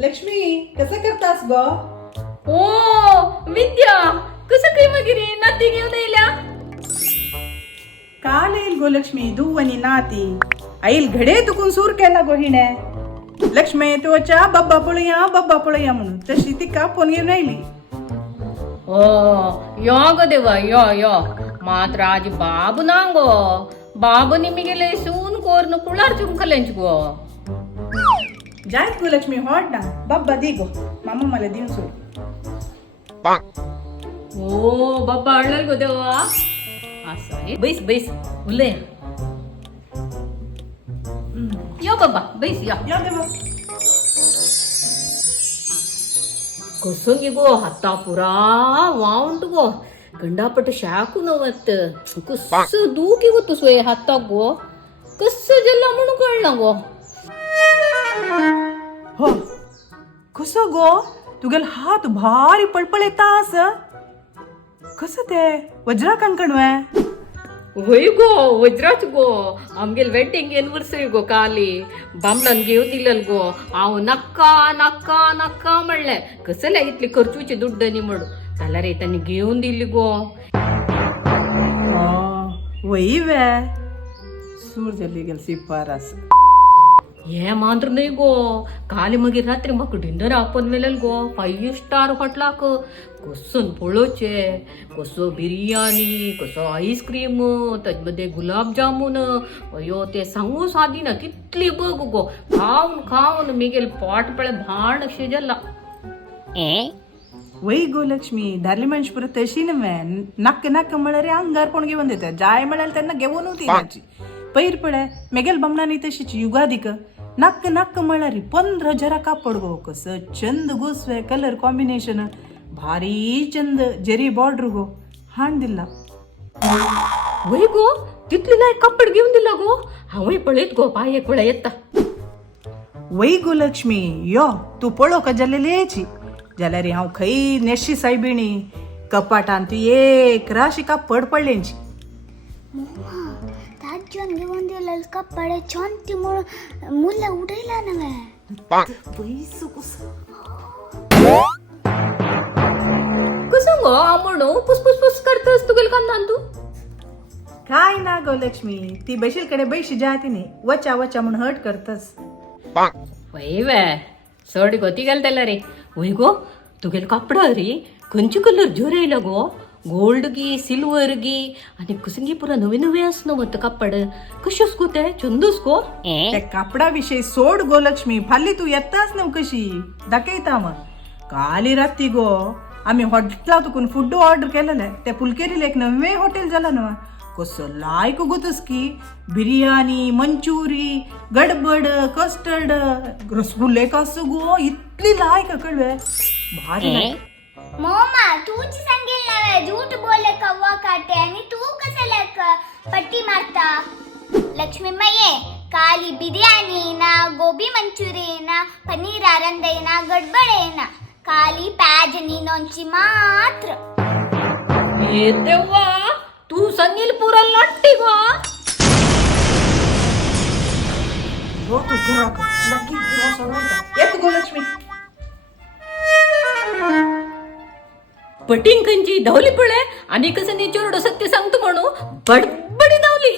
लक्ष्मी कसं करतास ग? ओ विद्या कसं काय वगैरे नाती घेऊन येल्या काल येईल गो लक्ष्मी धुवनी नाती आईल घडे तुकून सूर केला गो हिने. लक्ष्मी तुझ्या बब्बा पळया म्हणून तशी ती का फोन घेऊन राहिली. ओ यो ग देवा यो मात्र आज बाबू नांगो बाबू निमिगे सून कोरन कुळार चुंकलेंच गो. जायत गो लक्ष्मी हॉट ना बब्बा दी गो मामा मला देऊन सोड. ओ बाबा अडल गो देवा असं आहे. बैस उले यो बाबा बैस या या देवा. कसं गे गो हाता पुरा वाउंट गो गंडापट शाकू नवत कस दूकी गो तुसवे हाता गो कस जल्ला म्हणून कळला गो. हो कसं गो तुगेल हात भारी पळपळ येतास. कसं ते वज्रा कणकणवे वय गो वज्राच गो आमगेल वेडिंग एनिवर्सरी गो काली बामणान घेऊन दिलेल गो हांव नक्का म्हणले कसले इतली खर्चूचे दुड्डनी म्हणून जाल्यार त्यांनी घेऊन दिली गो. वही वे सूर जल्ली गेल सिपारास. हे मात्र नाही गो काली मागीर रात्री म्हाका डिनर आपन मेलेल गो 5 स्टार हॉटेलाक कसून पळोवचे कसो बिर्याणी कसो आईस्क्रीम ताजे मध्ये गुलाब जामून अयो ते सांगू सादी ना तितली बघ गो खाऊन मिगेल पोट पळे भाण शिजला. वही गो लक्ष्मी दारली मनुष्य परत तशी नव्हे नक्क म्हळ्यार अंगार कोण घेऊन देतात जाय म्हळ्यार त्यांना घेऊन होती त्याची पैर पळे मेगेल बमणानी तशीच युगादिक नक्क म्हळ्यार 15,000 कापड गो कसं चंद गोसवे कलर कॉम्बिनेशन भारी चंद जेरी बॉर्डर गो हाण दिला. वय गो तितली नाही कापड घेऊन दिला गो हांवय पळयत गो पाय पळय येता. वही गो लक्ष्मी यो तू पळो का जाल्याची जाल्यार हांव खंय नेशी सायबिणी कपाटान तू एक राशी कापड पडलेंची. ताज्जन घेऊन दिलेलं कपडे छानती मुलं उडायला नव्हे. कसं गो म्हणू पुस करतस तुगेल कान्नान तू काय ना गो लक्ष्मी ती बैशीलकडे बैशी जातीने वचा म्हणून हट करतस. वय वे चड गो ती गेल तेला रे. वय गो तुगेल कापडा रे खंयचे कलर जोर गो गोल्ड गी सिल्वर गी आणि कसंगी पुरा नवे असणं मत कापड कशेच गो ते चंदूस गो. त्या कापडा विषयी सोड गो लक्ष्मी फाल्ली तू येताच नव कशी दाखयता मग. काली राती गो आम्ही हॉटेला तुकून फूड ऑर्डर केलेले त्या पुलकेरीला एक नवे हॉटेल झाला ना कसं लायक गोतस की बिर्याणी मंचुरी गडबड कस्टर्ड रसगुल्ले कसं गो इतली लायक कळवे भारी लायक. मोमा तूच सांगेल नव्हे झूठ बोले कव्वा काटे आणि तू कसं पट्टी मारता. लक्ष्मी मये काली बिर्याणी ना गोबी मंचुरी ना पनीर आरंदे ना गडबडे ना काली प्याजनी नोंची मात्र. हे देवा तू सांगेल पुरा लाट्टी गो. गो तू घराक नक्की पुरा सोडायचा येत गो लक्ष्मी. पटिंग खंयची धावली पळे आणि कसं निचोरडो सत्य सांगतो म्हणू बडबडी धावली.